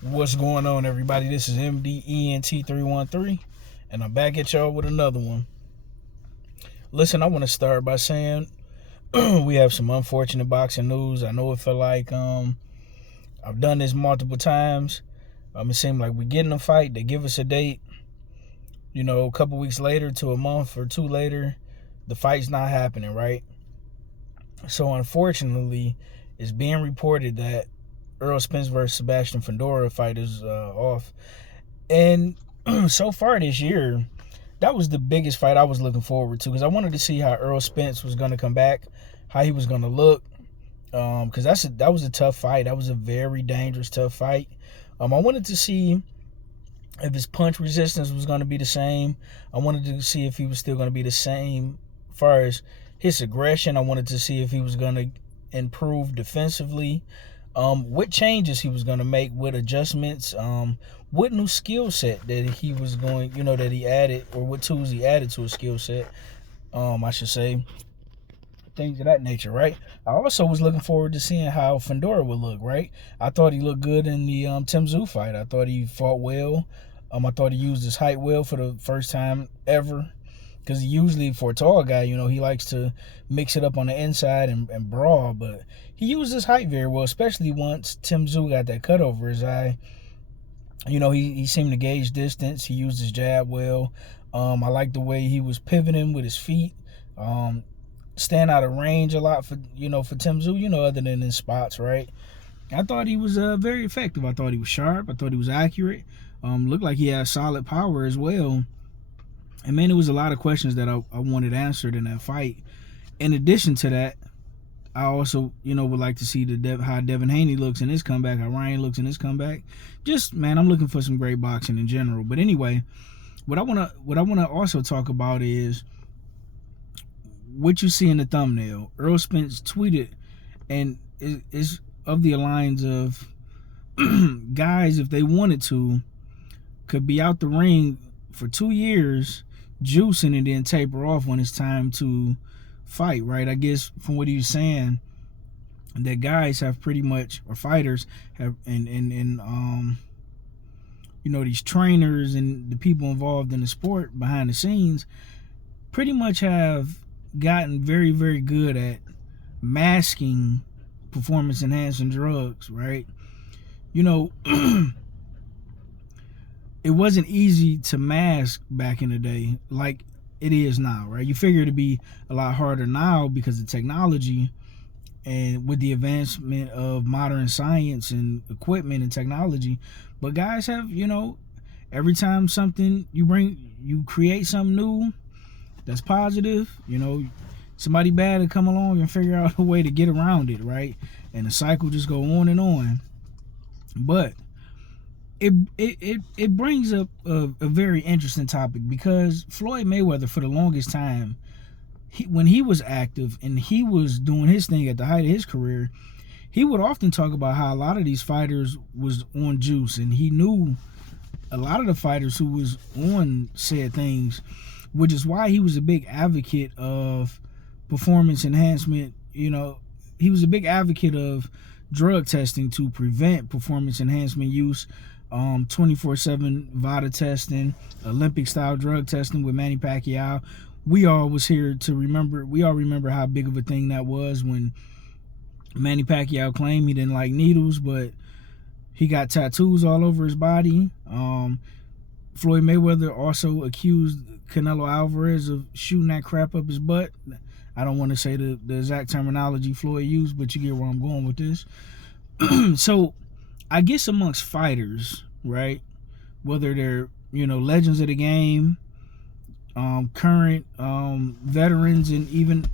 What's going on, everybody? This is MDENT313, and I'm back at y'all with another one. Listen, I want to start by saying we have some unfortunate boxing news. I know it felt like I've done this multiple times. It seemed like we get in a fight, they give us a date, a couple weeks later to a month or two later, the fight's not happening, right? So unfortunately, it's being reported that Errol Spence versus Sebastian Fundora fight is off. And so far this year, that was the biggest fight I was looking forward to because I wanted to see how Errol Spence was going to come back, how he was going to look. Because that was a tough fight. That was a very dangerous, tough fight. I wanted to see if his punch resistance was going to be the same. I wanted to see if he was still going to be the same as far as his aggression. I wanted to see if he was going to improve defensively. What changes he was going to make, what adjustments, what new skill set that he was going, that he added, or what tools he added to his skill set, I should say, things of that nature, right? I also was looking forward to seeing how Fundora would look, right? I thought he looked good in the Tim Tszyu fight. I thought he fought well. I thought he used his height well for the first time ever. Because usually for a tall guy, he likes to mix it up on the inside and brawl. But he used his height very well, especially once Tim Tszyu got that cut over his eye. He seemed to gauge distance. He used his jab well. I like the way he was pivoting with his feet. Staying out of range a lot for Tim Tszyu, other than in spots, right? I thought he was very effective. I thought he was sharp. I thought he was accurate. Looked like he had solid power as well. And man, there was a lot of questions that I wanted answered in that fight. In addition to that, I also, would like to see how Devin Haney looks in his comeback, how Ryan looks in his comeback. Just, man, I'm looking for some great boxing in general. But anyway, what I wanna also talk about is what you see in the thumbnail. Errol Spence tweeted, and is of the lines of guys, if they wanted to, could be out the ring for 2 years, juicing and then taper off when it's time to fight, right? I guess from what he was saying, that guys have pretty much, or fighters have, and these trainers and the people involved in the sport behind the scenes pretty much have gotten very, very good at masking performance enhancing drugs, right? It wasn't easy to mask back in the day like it is now, right? You figure it'd be a lot harder now because of technology and with the advancement of modern science and equipment and technology. But guys have, every time you create something new that's positive, somebody bad to come along and figure out a way to get around it, right? And the cycle just go on and on. But it brings up a very interesting topic because Floyd Mayweather, for the longest time, when he was active and he was doing his thing at the height of his career, he would often talk about how a lot of these fighters was on juice, and he knew a lot of the fighters who was on said things, which is why he was a big advocate of performance enhancement. He was a big advocate of drug testing to prevent performance enhancement use, 24/7 VADA testing, Olympic style drug testing with Manny Pacquiao. We all remember how big of a thing that was when Manny Pacquiao claimed he didn't like needles, but he got tattoos all over his body. Floyd Mayweather also accused Canelo Alvarez of shooting that crap up his butt. I don't want to say the exact terminology Floyd used, but you get where I'm going with this. So I guess amongst fighters, right, whether they're, legends of the game, current veterans, and even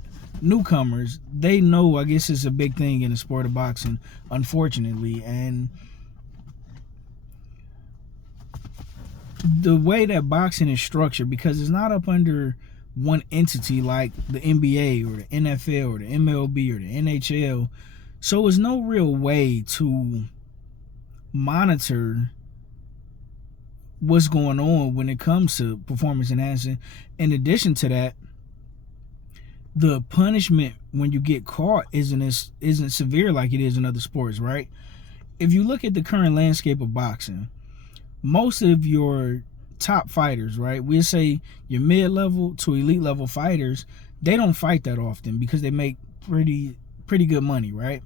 newcomers, they know, I guess it's a big thing in the sport of boxing, unfortunately. And the way that boxing is structured, because it's not up under one entity like the NBA or the NFL or the MLB or the NHL, so there's no real way to monitor what's going on when it comes to performance enhancing. In addition to that, the punishment when you get caught isn't severe like it is in other sports, right? if you look at the current landscape of boxing, most of your top fighters, right? We'll say your mid-level to elite level fighters, they don't fight that often because they make pretty good money, right?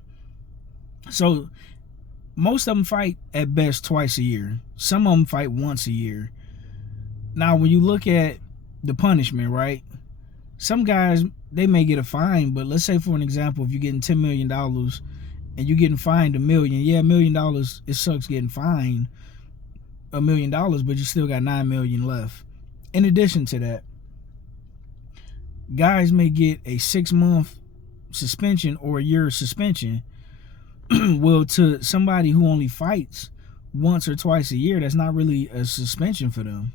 So most of them fight at best twice a year. Some of them fight once a year. Now, when you look at the punishment, right? Some guys, they may get a fine, but let's say for an example, if you're getting $10 million and you're getting fined $1 million, yeah, $1 million, it sucks getting fined $1 million, but you still got $9 million left. In addition to that, guys may get a 6-month suspension or a year suspension. Well, to somebody who only fights once or twice a year, that's not really a suspension for them.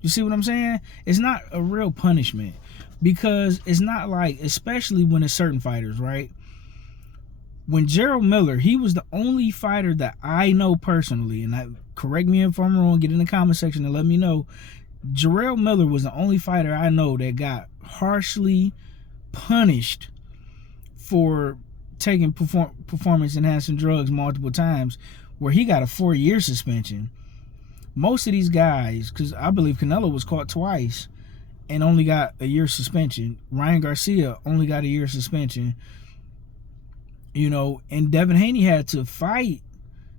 You see what I'm saying? It's not a real punishment, because it's not like, especially when it's certain fighters, right? When Gerald Miller, he was the only fighter that I know personally, and correct me if I'm wrong, get in the comment section and let me know. Gerald Miller was the only fighter I know that got harshly punished for taking performance enhancing drugs multiple times, where he got a 4-year suspension. Most of these guys, because I believe Canelo was caught twice and only got a year suspension. Ryan Garcia only got a year suspension. You know, and Devin Haney had to fight.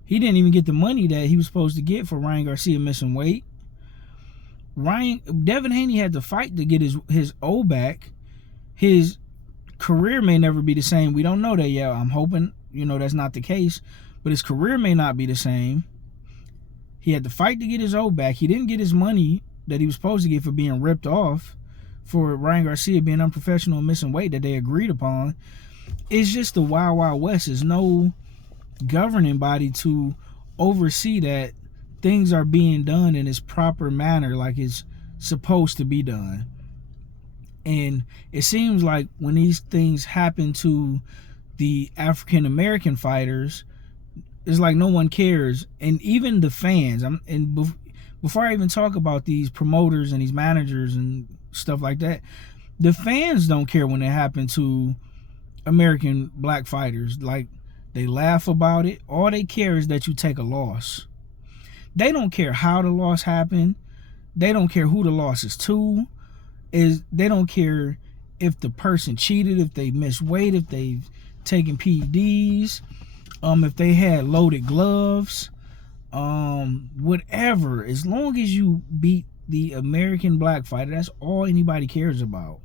He didn't even get the money that he was supposed to get for Ryan Garcia missing weight. Devin Haney had to fight to get his O back. His career may never be the same. We don't know that yet. I'm hoping, that's not the case. But his career may not be the same. He had to fight to get his O back. He didn't get his money that he was supposed to get for being ripped off, for Ryan Garcia being unprofessional and missing weight that they agreed upon. It's just the Wild Wild West. There's no governing body to oversee that things are being done in its proper manner, like it's supposed to be done. And it seems like when these things happen to the African American fighters, it's like no one cares. And even the fans, before I even talk about these promoters and these managers and stuff like that, the fans don't care when it happened to American black fighters. Like, they laugh about it. All they care is that you take a loss. They don't care how the loss happened. They don't care who the loss is to. They don't care if the person cheated, if they missed weight, if they've taken PEDs, if they had loaded gloves, whatever. As long as you beat the American black fighter, that's all anybody cares about.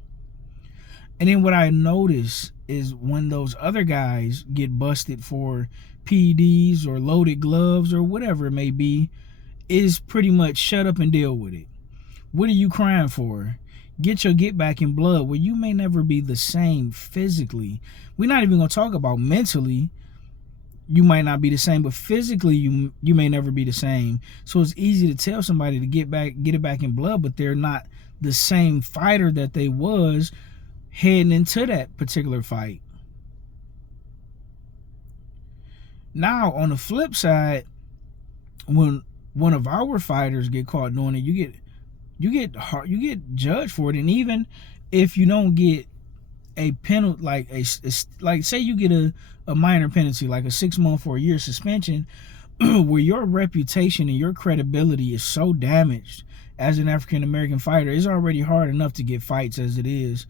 And then what I notice is when those other guys get busted for PEDs or loaded gloves or whatever it may be, is pretty much shut up and deal with it. What are you crying for? Get your get back in blood, where you may never be the same physically. We're not even going to talk about mentally. You might not be the same, but physically you may never be the same. So it's easy to tell somebody to get it back in blood, but they're not the same fighter that they was heading into that particular fight. Now, on the flip side, when one of our fighters get caught doing it, you get judged for it. And even if you don't get a penalty, like say you get a minor penalty, like a 6-month or a year suspension, where your reputation and your credibility is so damaged as an African American fighter, it's already hard enough to get fights as it is.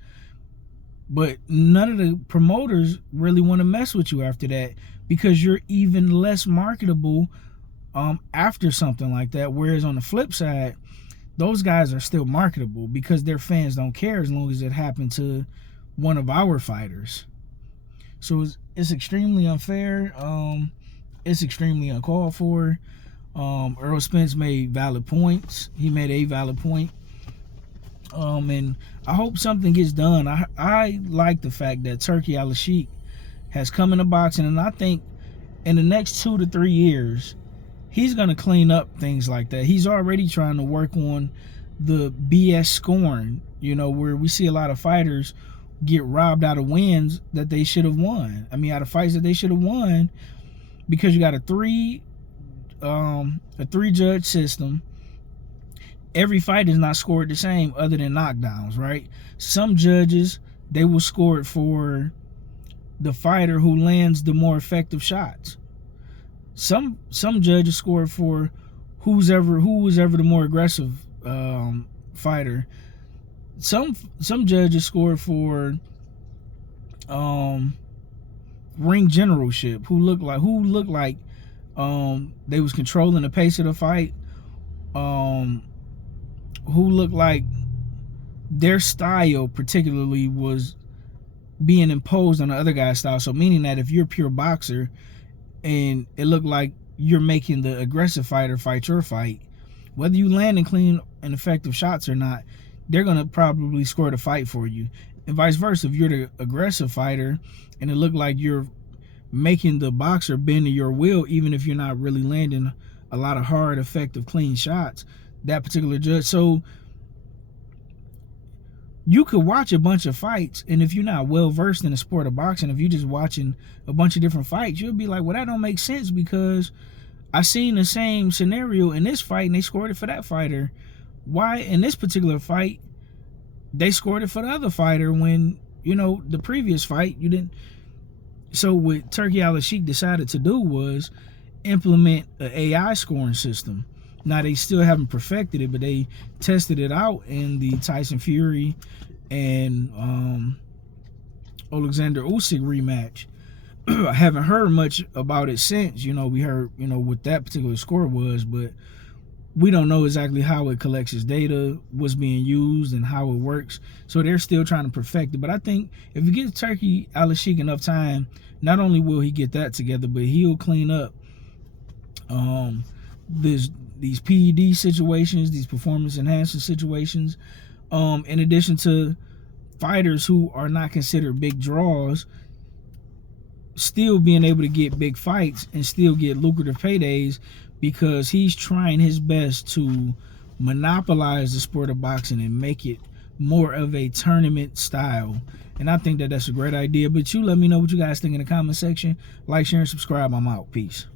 But none of the promoters really want to mess with you after that, because you're even less marketable after something like that. Whereas on the flip side, those guys are still marketable because their fans don't care as long as it happened to one of our fighters. So it's extremely unfair. It's extremely uncalled for. Errol Spence made valid points. He made a valid point. And I hope something gets done. I like the fact that Turki Al-Sheikh has come into boxing, and I think in the next 2 to 3 years, he's going to clean up things like that. He's already trying to work on the BS scoring, where we see a lot of fighters get robbed out of wins that they should have won. I mean, out of fights that they should have won, because you got a three judge system. Every fight is not scored the same other than knockdowns, right? Some judges, they will score it for the fighter who lands the more effective shots. some judges score for who was ever the more aggressive fighter. Some judges score for ring generalship, who looked like they was controlling the pace of the fight, who looked like their style particularly was being imposed on the other guy's style. So meaning that if you're a pure boxer and it looked like you're making the aggressive fighter fight your fight, whether you land in clean and effective shots or not, they're going to probably score the fight for you. And vice versa, if you're the aggressive fighter and it looked like you're making the boxer bend to your will, even if you're not really landing a lot of hard, effective, clean shots, that particular judge. So you could watch a bunch of fights, and if you're not well versed in the sport of boxing, if you're just watching a bunch of different fights, you'll be like, well, that don't make sense, because I seen the same scenario in this fight and they scored it for that fighter. Why in this particular fight they scored it for the other fighter when, you know, the previous fight you didn't? So what Turki Al-Sheikh decided to do was implement an AI scoring system. Now, they still haven't perfected it, but they tested it out in the Tyson Fury and Alexander Usyk rematch. I haven't heard much about it since. You know, we heard, you know, what that particular score was, but we don't know exactly how it collects its data, what's being used, and how it works. So they're still trying to perfect it. But I think if you give Turki Al-Sheikh enough time, not only will he get that together, but he'll clean up these PED situations, these performance enhancing situations, in addition to fighters who are not considered big draws still being able to get big fights and still get lucrative paydays, because he's trying his best to monopolize the sport of boxing and make it more of a tournament style. And I think that that's a great idea. But you let me know what you guys think in the comment section. Like, share, and subscribe. I'm out. Peace.